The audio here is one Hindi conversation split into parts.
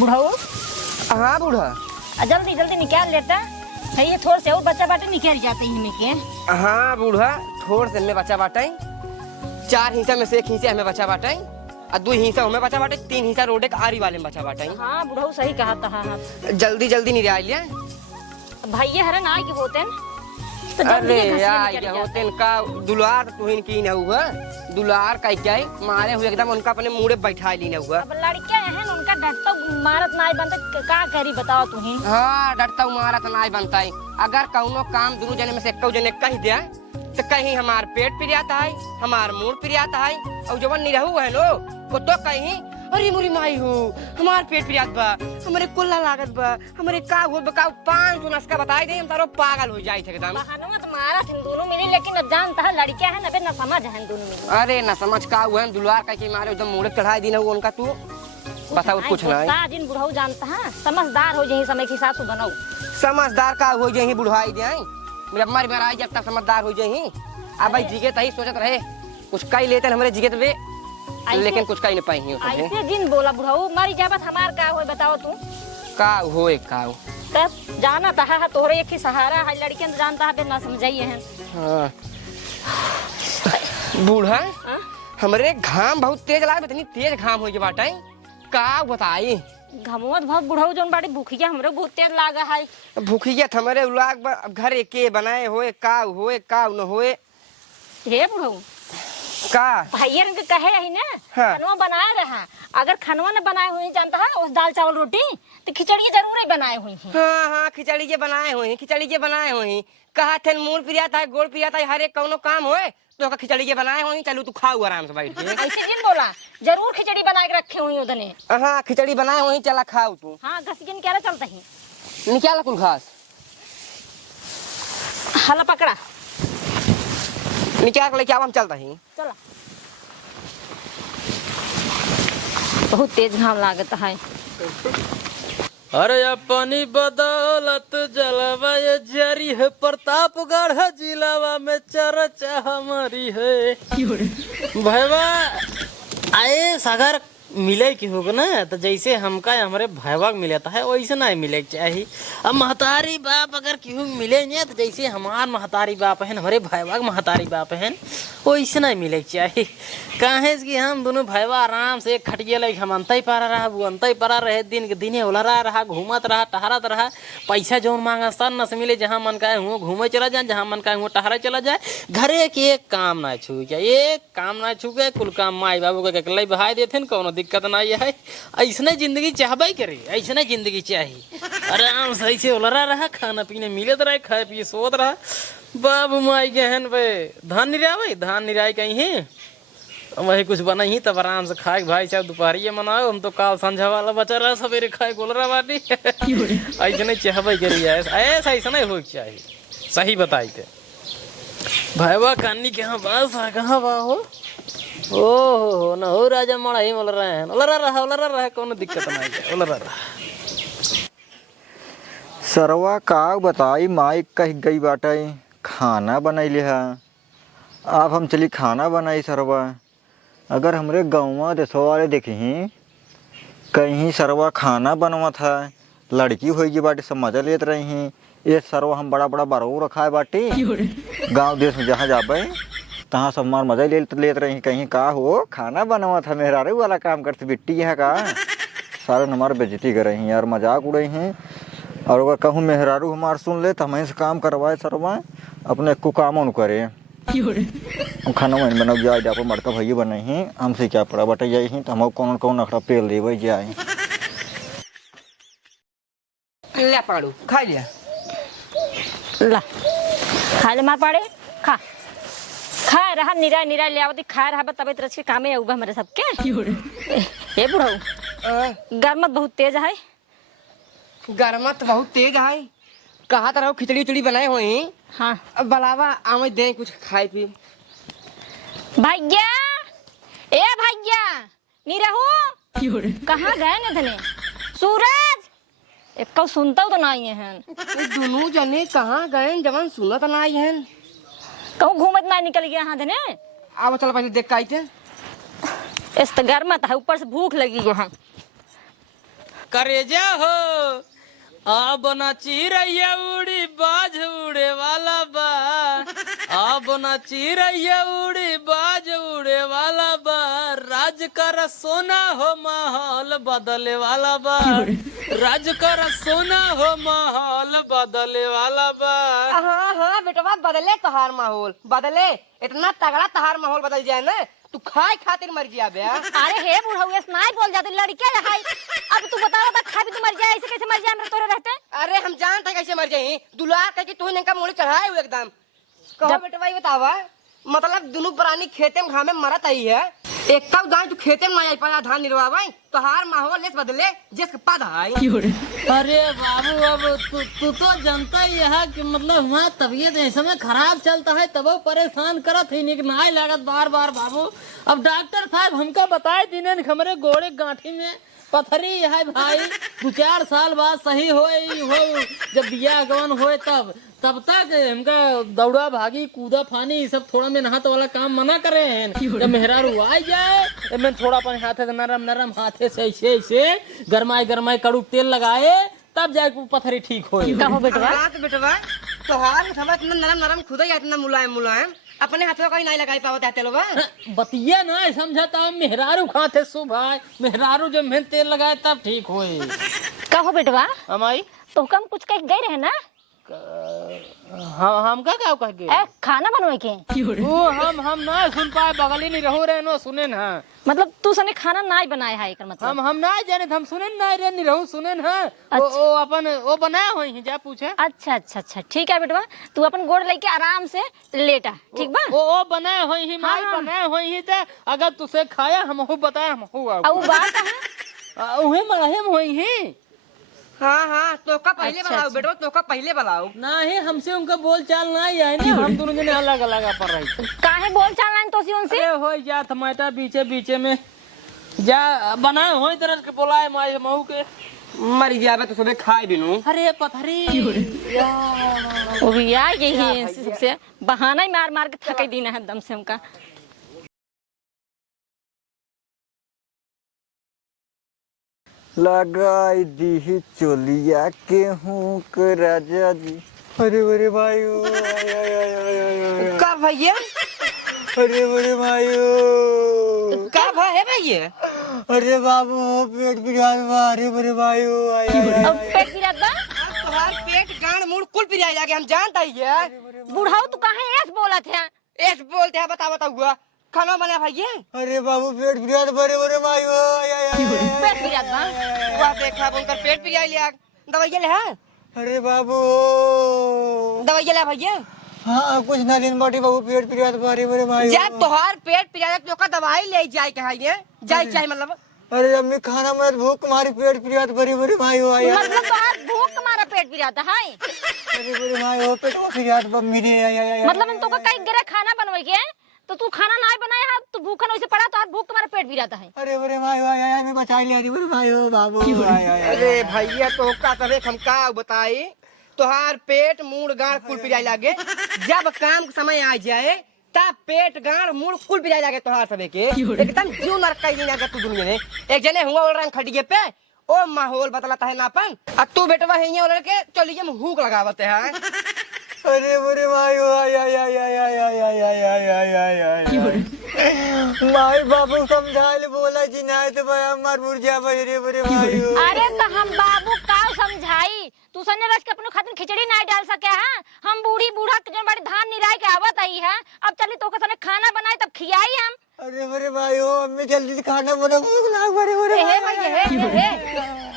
बुढ़ाऊ। हाँ बूढ़ा, जल्दी जल्दी निकाल लेता है, ये थोड़े से और बच्चा बाटे निकल जाते हैं में के। हाँ बूढ़ा, थोड़े से में बच्चा बाटे, 4 हिस्सा में से 1 हिस्सा हमें बच्चा बाटे और 2 हिस्सा हमें बच्चा बाटे, 3 हिस्सा रोडे के आरी वाले में बच्चा बाटे। हाँ बुढ़ाऊ सही कहा था। हाँ जल्दी जल्दी नहीं आइलिया भैया हरन आए के होते तो अरे यार होते का दुलार तुहिन की न हुआ, दुलार का क्या मारे हुए एकदम उनका अपने मुड़े बैठा ली न हुआ। अब लड़कियां हैं उनका डरता मारत नाई बनता का करी बताओ तुही। हाँ डरता मारत नाई बनता है। अगर कौनो काम दोनों जने में से एक जने कह दिया तो कहीं हमार पेट पिरियाता है, हमार मुंह पिरियाता है, और जवन नहीं रहू है नो वो तो कहीं अरे मोरी माई हो हमार पेट पिरियात बा, हमारे कुल्ला लागत बा, हमारे का हो बका 500 नस्का बताई दे हम तारो पागल हो जाई थे एकदम। बहानवा तो मारा थे दोनों मिली, लेकिन अब जानता है लड़कियां हैं ना समझ है दोनों मिली। अरे ना समझ का हुआ दुलार का के मारे एकदम मुड़े चढ़ाई दी ना वो उनका तू बताओ कुछ नहीं। जिन बुढ़ाऊ जानता है समझदार हो जाए समय के हिसाब से बनाओ। समझदार का हो जाए बुढ़ाई दे मेरे हमारी महाराज जब तक समझदार हो जाए अब भाई जिगे तही सोचत रहे कुछ कई लेते हमारे जिगे वे लेकिन कुछ कहीं नहीं पाई ऐसे जिन बोला बुढ़ाऊ मारी जाबत हमार का होए बताओ तू का होए का तब जाना था तोहरे एक ही सहारा है, लड़कियां जानता है ना समझाइए हैं। हाँ। बूढ़ा हमरे घाम बहुत तेज लागे, इतनी तेज घाम हो बाटा का बताई घमोत बहुत बुढ़ाऊ जोन बाड़ी भूखिया हमरे बहुत तेज लागा है। भूखिया हमारे उलाग घर के बनाए होए का न होए हे बुढ़ाऊ का भैया इनके कहे है ना। हाँ। खनवा बनाए रहा, अगर खनवा ने बनाए हुए जानता है उस दाल चावल रोटी तो खिचड़ी जरूर ही बनाए हुई है। हाँ खिचड़ी के बनाए हुई कहा थे मूल पिरियाता है गोड़ पिरियाता है हर एक कौनो काम होए तो खिचड़ी के बनाए हुई चलू तू खाऊ आराम से बैठ के। ऐसे दिन बोला जरूर खिचड़ी बना के रखे हुई उधने। हाँ खिचड़ी बनाए हुई चला खाऊ तू। हाँ घसीन क्या चलता है निकाला कुल घास हला पकड़ा निकाल लेके आवा हम चलता ही चला। बहुत तेज घाम लागत है। अरे अपनी बदौलत जलवा ये जारी है, प्रतापगढ़ जिलावा में चर्चा हमारी है। भैया आए सागर मिले की होगा ना तो जैसे हमका हमारे भैया मिलता है वैसे नहीं मिले चाहिए। अब महतारी बाप अगर क्यों मिले नहीं तो जैसे हमार महतारी बाप है हमारे भैया महतारी बाप है वैसे नहीं मिले चाहिए। कहे कि हम दोनों भैया आराम से एक खटिया लगे हम अंतई पारा रहा वो अंतई पारा रहे दिन के दिन उलरा रहा घूमत रहा टहरत रहा पैसा जौन मांगा सन न से मिले जहाँ मन का हुआ घूमे चला जाए जहाँ मन का हुआ टहरा चला जाए घरे के एक काम ना छू जाए एक काम ना छू गए कुल काम माई बाबू के अकेले बहाई देते न कोनो दिक्कत नहीं है। ऐसने जिंदगी चाहबे करे ऐसने जिंदगी चाहिए आराम से ऐसे उलरा रहा खाना पीने मिलत रहे खाए पिए सोत रहा बाबू माई गहन भाई धान निराई कहीं है वही कुछ बना ही तब आराम से खाए भाई साहब दोपहरिए मनाओ हम तो काल संझा वाला बचा रहा सवेरे खाए गोलरा बाटी ऐसे नहीं चाहबे करी ऐसा ऐसा नहीं हो चाहिए। सही बताई थे भैया कानी के कहाँ बा हो ओहो न हो राजा मड़ा ही उलरा रहा कोनो दिक्कत नहीं है उलरा रहा। सरवा का बताई माई कह गई बाटे खाना बनैले है। अब हम चली खाना बनाई सरवा अगर हमरे गाँव देशवा वाले देखी कहीं सरवा खाना बनवा था लड़की होगी बाटी सब मजा लेत रही ये सरवा हम बड़ा बड़ा बरऊ रखा है बाटी गांव देश में जहाँ जाबे तहाँ सब मार मजा लेत रही कहीं का हो खाना बनवा था मेहरारू वाला काम करते बिट्टी है का सारे हमारे बेइज्जती कर रही यार मजाक उड़े हैं। और अगर कहूँ मेहरारू हमार सुन ले तो हमें से काम करवाए सरवाए अपने को काम न करे हम खाना वहीं बना जाए जापर मड़का भैया बनाई हैं हमसे क्या पड़ा बटा जाए तो हम कौन कौन अखड़ा पेल देवे जाए ले पकड़ू खा लिया ला खा ले मार पाड़े खा खा रहा निरा ले आवती खा रहा तबियत रच के कामे आऊगा हमारे सबके। ये बुढ़ाऊ गर्मत बहुत तेज है। गर्मत बहुत तेज है कहा तरह खिचड़ी उचड़ी बनाए हुई। हाँ अब बलावा आमे दे कुछ खाए पी भैया ए भैया नहीं रहू कहाँ गए न धने सूरज एक कौ सुनता तो नहीं है दोनों जने कहाँ गए जवन सुनत नहीं है कहूँ घूमत ना निकल गया हाँ धने। अब चल पहले देख के इस तो गर्मत है ऊपर से भूख लगी यहाँ करेजा हो आ बना चिरैया उड़ी बाज उड़े वाला बा आ बना चिरैया उड़ी बाज उड़े वाला बा राज कर सोना हो माहौल बदले वाला बा राज कर सोना हो माहौल बदले वाला बा। हाँ हाँ बेटवा बदले तोहार माहौल बदले, इतना तगड़ा तोहार माहौल बदल जाए ना तू खाए खातिर मर जिया बे। अरे हे बुढ़ऊ ऐसे नहीं बोल जाते, लड़के है। अब तू बता रहा था खा भी तू मर जाए, ऐसे कैसे मर जाए मेरे तोरे रहते? अरे हम जानते कैसे मर जाई, दुलार करके तू इनका मुड़ी चढ़ाए हुए एकदम। कहो बेटवा ये बतावा, मतलब दोनों प्राणी खेते में घामे मरत आई है, एक तब गाय तू खेते में नहीं पाया धान निरवाई तोहार माहौल लेस बदले जिसके पद है। अरे बाबू अब तू तो जानता ही है कि मतलब हमारा तबीयत ऐसे में खराब चलता है, तब वो परेशान करत है निक नाई लागत बार बार बाबू। अब डॉक्टर साहब हमका बताए दिने हमारे गोड़े गांठी में पथरी है भाई, 2-4 साल बाद सही हो जब बिया गवन हो तब तक हमका दौड़ा भागी कूदा फानी सब थोड़ा में नहात वाला काम मना करे हैं। जब मेहरारू आ जाए मैं थोड़ा अपने हाथे से नरम नरम हाथे से ऐसे ऐसे गरमाए कड़ू तेल लगाए तब जाके पथरी ठीक हो। बेटवा तोहार इतना नरम नरम खुदा या इतना मुलायम मुलायम अपने हाथों का ही नहीं लगाई पावत है तेलवा। बतिया ना समझता मेहरारू खाते सुबह मेहरारू जब मैं तेल लगाए तब ठीक हो। कहो बेटवा हमारी तो हम कुछ कह गए रहे ना, हम का क्या कह गए खाना बनवाए के वो हम ना सुन पाए, बगल ही नहीं रहो रहे नो सुने ना, मतलब तू सने खाना नहीं बनाया है एकर मतलब। हम ना जाने हम सुने ना रे नहीं रहू सुने ना। ओ अपन वो बनाया हो ही जा पूछे। अच्छा ठीक है बेटवा, तू अपन गोड़ लेके आराम से लेटा, ठीक बा। वो बनाया हो ही माई बनाया हो ही ते अगर तुसे खाया हम हो बताया हम हो अब वो बात कहां उहे मरहम हो ही। हाँ हाँ तो का पहले बनाओ बेटवा, तो का पहले बनाओ। नहीं हमसे उनका बोल चाल नहीं है ना, हम दोनों जने अलग अलग पर रही। काहे बोल चाल नहीं तो सी उनसे हो जा टमाटा बीचे में जा बनाए हो तरह के बोलाए माई महू के मर गया तो सुबह खाए बिनू। अरे पथरी वो भी आ गई है सबसे बहाना ही मार मार के थके दीना है दम से हमका। लगाई दी चोलिया के हूँ के राजा जी। अरे भाई का भैया, अरे भाई का है भैया। अरे बाबू पेट पिरात बा, अरे भाई अब पेट गिरा बा, तुम्हार पेट गांड मुड़ कुल पिराई लागे हम जानता ही है। बुढ़ाऊ तू काहे ऐस बोलत है? ऐस बोलते हैं बता हुआ खाना बना भैया। अरे बाबू पेट पिरात बरे भाई पेट गिरा बा, वाह देखा उनका पेट पिराई लिया, दवाई ले है। अरे बाबू दवाई ले भैया। हाँ कुछ ना दिन बाटी बाबू पेट पिरात बारे भाई। जब तोहार पेट पिराया तो का दवाई ले जाए के है जाए चाहे मतलब। अरे अम्मी खाना मत भूख तुम्हारी पेट पिरात बरे भाई हो आया। मतलब तोहार भूख तुम्हारा पेट गिराता है? अरे भाई हो पेट पिरात बम्मी रे मतलब हम तो का कई गिरा खाना बनवाई के तो तू खाना नहीं बनाया है तो भूखन वैसे पड़ा तो भूख तुम्हारा पेट गिराता है। अरे भाई आया मैं बचा लिया अरे भाई हो बाबू। अरे भैया तो का तबे हम का बताई, तोहार पेट मुड़ गांड कुल पिराई लागे, जब काम के समय आ जाए तब पेट गांड मुड़ कुल पिराई लागे तोहार सबे के एकदम जीव नरक कई दिन तू दुनिया ने एक जने हुआ और रंग खटिए पे ओ माहौल बतलाता है नापन अब तू बेटवा है और के चलिए हम हुक लगावते हैं। अरे भाई हो माई बाबू समझा ले बोला जी नहीं तो भाई हमार मुर्जा बरे भाई। अरे तो हम बाबू का समझाई, तू सने रस के अपने खातिर खिचड़ी नहीं डाल सके हैं, हम बूढ़ी बूढ़ा के बड़ी धान निराई के आवत आई है, अब चली तो के सने खाना बनाए तब खियाई हम। अरे भाई हो अम्मी जल्दी से खाना बना भूख लाग बरे हे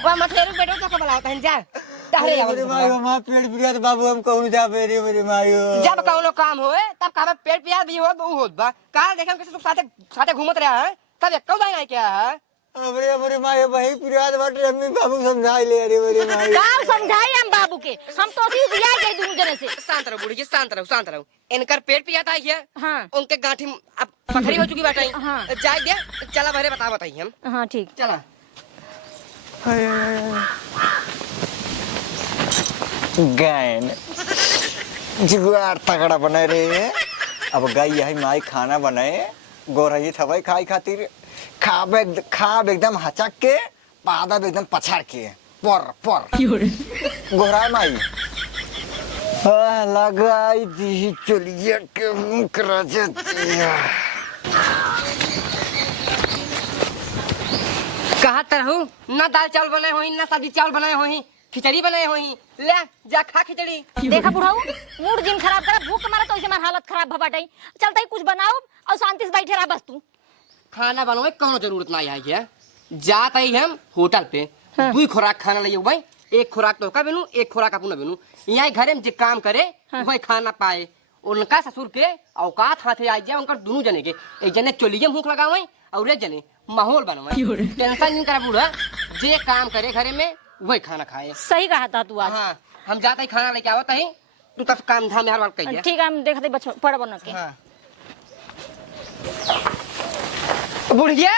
वाह मथेरू बेटो तो का बुलाता है जा टहरे अरे भाई हमार पेट पिरात बाबू हम कहूं जा बरे भाई। जब कौनो काम होए तब कहबे पेट पिया भी हो उ होत बा काल देखम कैसे साथे साथे घूमत रहा है तब एक कौन नहीं क्या है। अरे माई भाई पिरात बाटे अम्मी बाबू समझाई ले अरे भाई। का समझाई हम बाबू के, हम तो सी दिया गई दोनों जने से। शांत रहो बूढ़ी जी शांत रहो इनकर पेट पियाता है हाँ उनके गांठी अब पथरी हो चुकी बाटाई। हाँ जाए दे चला भरे बताइए हम। हाँ ठीक चला गैन जुगाड़ तगड़ा बने रे। अब गई है माई खाना बनाए गोरही थवाई खाई खातिर खाब एकदम हचक के पादा एकदम पछाड़ के पर गोहरा माई लगाई दी चलिए के मुख राजा दिया। कहा तरहू ना दाल चावल बनाए होही ना सब्जी चावल बनाए होही खिचड़ी बनाए होही ले जा खा खिचड़ी। देखा बुढ़ाऊ मूड जिन खराब करा भूख मारा तो हमार हालत खराब भबाटाई। चलता ही कुछ बनाओ और शांति से बैठे रहा बस तू। खाना बनावे कोनो जरूरत नहीं आई है। जात आई हम होटल पे दुई खुराक खाना ले भाई एक खुराक तो का बेनू एक खुराक अपना बेनू यहाँ घरे में जे काम करे वही खाना पाए। उनका ससुर के औकात हाथे आ जाए उनका दोनों जने के एक जने चोलिए मुख लगावे और एक जने माहौल बनवाए। टेंशन नहीं करा बूढ़ा जे काम करे घरे में वही खाना खाए। सही कहा था तू आज। हाँ हम जाते ही खाना लेके आवत ही तू तब काम धाम हर वक्त कहिए। ठीक है हम देखते बच्चों पढ़ बन के। हाँ। बुढ़िया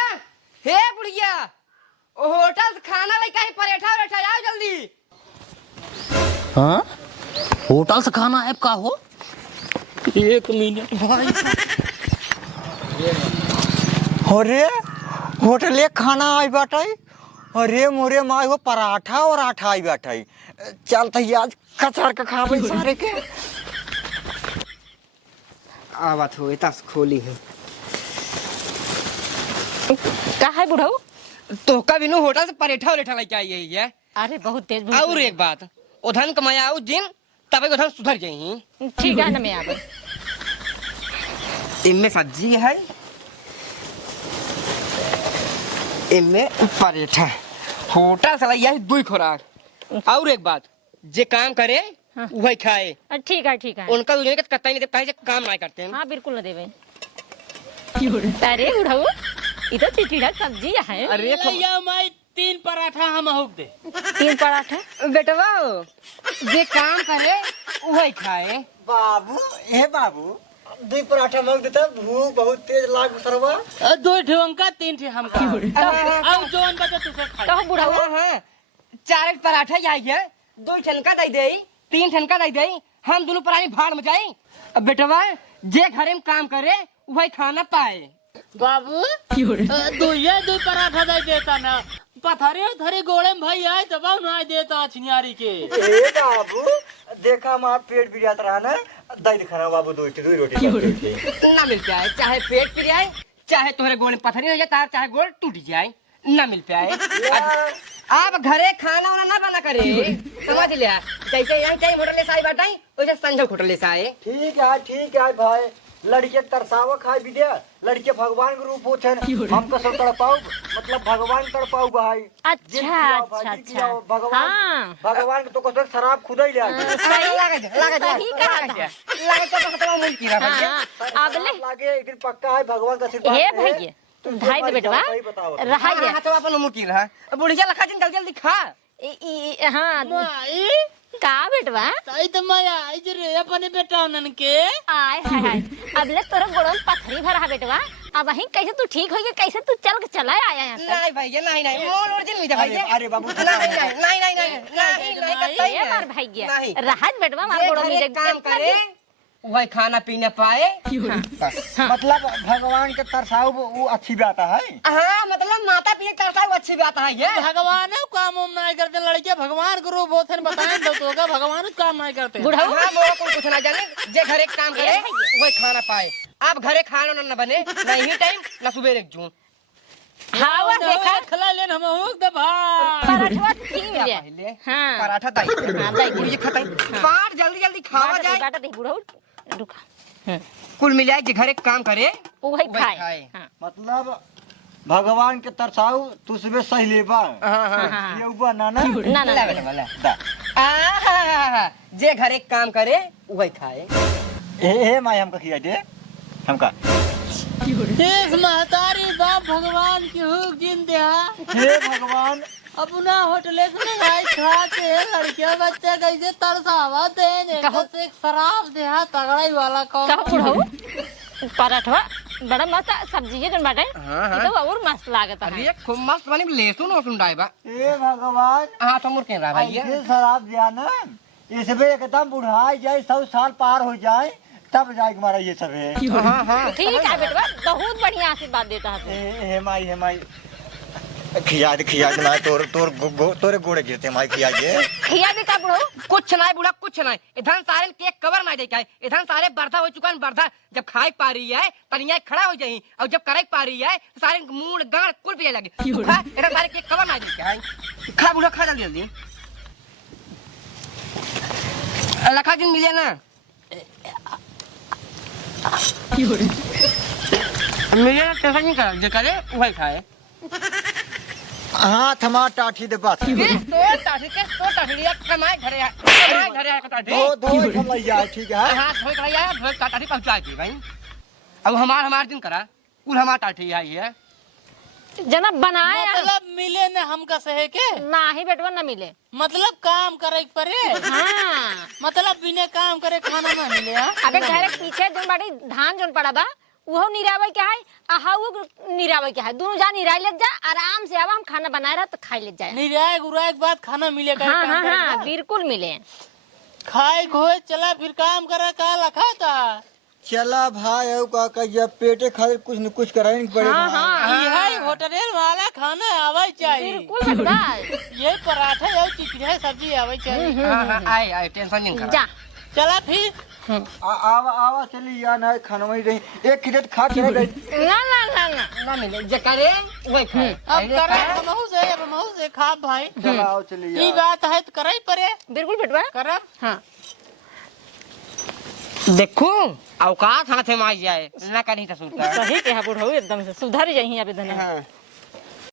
हे बुढ़िया होटल से खाना लेके आई पराठा बैठा आओ जल्दी। हाँ होटल से खाना है का हो 1 मिनट अरे होटले खाना आई बाटाई। अरे मोरे माँ वो पराठा और आठा आई बाटाई। चल तो आज कचर के खावे सारे के आवत हो इतना खोली है का है बुढ़ाऊ? तो का बिनु होटल से पराठा और लेके आई है। अरे बहुत तेज और एक बात उधन कमाया उस दिन तब उधन सुधर जाई। ठीक है ना मैं आ गई। इनमें सब्जी है इनमें पराठा होटल से लाई दुई खुराक। और एक बात जे काम करे वही खाए। ठीक है ठीक है। उनका दूसरे का कत्ता नहीं देता है काम नहीं करते हैं। हाँ बिल्कुल न देवे। अरे बुढ़ाऊ ये तो चिचिड़ा सब्जी है। अरे मैं 3 पराठा हम हुक दे 3 पराठा बेटवा जे काम करे वही खाए। बाबू ए बाबू 2 पराठा मांग देता भूख बहुत तेज लाग सरवा। 2 ठेवंका 3 ठे हमका अब जोन बचा तू सब खा। कहो बुढ़ाऊ। हाँ 4 पराठा आई है 2 ठनका दे दे 3 ठनका दे दे हम दोनों परानी भाड़ में जाए। अब बेटवा जे घरे में काम करे वही खाना पाए। बाबू 2 पराठा दे देता ना पथरे थरे गोड़े में भाई आए तब ना देता छिनियारी के। ए बाबू देखा मां पेट बिरियात रहा ना दही खाना बाबू 2 रोटी ना मिल पाए चाहे पेट पिर जाए चाहे तुम्हारे गोल में पथरी हो जाए चाहे गोल टूट जाए ना मिल पाए। आप घरे खाना वाना ना बना करे समझ लिया। जैसे यहाँ चाहिए होटल से आई बाटाई वैसे संजय होटल से आए। ठीक है भाई लड़के तरसावा खाए भी दे लड़के भगवान के रूप होते हैं हमको सब तड़पाओ मतलब भगवान तड़पाओ भाई। अच्छा अच्छा अच्छा भगवान हाँ भगवान के तो कसम शराब खुद ही ले सही कहा था। अब ले लागे एक दिन पक्का है भगवान का आशीर्वाद हे भैया तुम ढाई दे बेटवा रहा है तो अपन मुकिल है बुढ़िया लखा जिन जल्दी जल्दी खा। हाँ का बेटवा ताई तो मैं आई रे अपने बेटा उनन के आय हाय हाय अब ले तोरा गोड़ में पथरी भरा बेटवा। अब वहीं कैसे तू ठीक हो गया कैसे तू चल के चला आया यहाँ तक। नहीं भैया नहीं मोल ओरिजिनल नहीं था भैया। अरे बाबू नहीं ये मार भैया राहत बेटवा मार गोड़ में काम करे वही खाना पीने पाए। मतलब भगवान के तरसाओ वो अच्छी बात है। हाँ मतलब माता पिता तरसाओ अच्छी बात है ये। भगवान काम उम नहीं करते लड़के भगवान को रूप होते बताएं तो भगवान काम नहीं करते। बुढ़ाऊ हाँ मोरा को कुछ ना जाने जे घरे काम करे वही खाना पाए। आप घरे खाना न बने नहीं टाइम न सुबह एक जून हाँ देखा खला लेन हम हुक दे भाई पराठा ठीक मिल जाए। हाँ पराठा दाई ये खताई पाट जल्दी जल्दी खावा जाए। बाटा दे बुढ़ाऊ रुका कुल मिल जाए जे घरे काम करे वही खाए। हाँ मतलब भगवान के तरसाओ तू सुबह सही लेबा हाँ ये उबा ना ना ना ना जे घरे काम करे वही खाए। हे माई हमका खिया दे हमका देख महतारी बाप भगवान की हुक जिन दे हे भगवान अपना होटले से मंगाई खा के लड़के बच्चे कैसे तरसावा दे से शराब दे तगड़ाई वाला कौन कहो बुढ़ाऊ पराठा बड़ा मस्त सब्जी है तुम बाटे तो और मस्त लागत है। अरे खूब मस्त बनी लहसुन वसुन डाइबा। हे भगवान हाँ तो मुर्के रहा भैया ये शराब दिया ना इसमें एकदम बुढ़ाई जाए 100 साल पार हो जाए तब जाएगा हमारा ये सब है। हाँ ठीक है बेटवा बहुत बढ़िया आशीर्वाद देता है। हे माई खिया दे माई तोरे गोड़े गिरते माई खिया दे। खिया दे का बुढ़ऊ। कुछ नहीं बुढ़ा कुछ नहीं, इधर सारे केक कवर नहीं देखा है, इधर सारे बर्धा हो चुका है बर्धा। जब खाए पा रही है तनिया खड़ा हो जाही और जब करे पा रही है तो सारे मुंह गाड़ कुल पिए लगे। इधर सारे केक कवर नहीं देखा है। खा बुढ़ा खा जल्दी जल्दी। लखा दिन मिले ना मिले ना टेंशन नहीं कर जो करे वही खाए। हाँ थमा टाठी दे बात किस तो टाठी लिया कमाए घरे आ टाठी दो खमैया ठीक है। हाँ धोई कराया धोई टाठी पहुंचा दी भाई। अब हमार दिन करा कुल हमार टाठी आई है। जना बनाए मतलब मिले न हमका सहे के ना ही बेटवा ना मिले। मतलब काम करे के परे। हाँ मतलब बिना काम करे खाना ना मिले। हाँ? अबे घर के पीछे जोन बाड़ी धान जोन पड़ा बा वो निरावे के है वो निरावे के है। दोनों जा निराई ले जा आराम से। अब हम खाना बनाए रहा तो खाई ले जाए। निराय गुराय के बाद खाना मिले का हाँ हाँ हाँ बिल्कुल मिले। खाए खोए चला फिर काम करे का लखा था। चला भाई अब का कहिया पेटे खातिर कुछ न कुछ कराई नहीं पड़ेगा। हाँ हाँ यही होटल वाला खाना आवे चाहिए। बिल्कुल बेटवा। ये पराठा और चिकन सब्जी आवे चाहिए। हाँ आए टेंशन नहीं करा। जा चला फिर आवा चली या ना खाना वही रही एक खिदत खा के रही। ना ना ना ना ना मिले जे करे वही खाए। अब करे महू से खा भाई। चला आओ चली ये बात है तो करे परे। बिल्कुल बेटवा। करब हाँ देखो औकात हाथ में आ जाए ना कहीं तो सुनता सही कहा बुढ़ऊ एकदम से सुधर जाही अब इधर। हाँ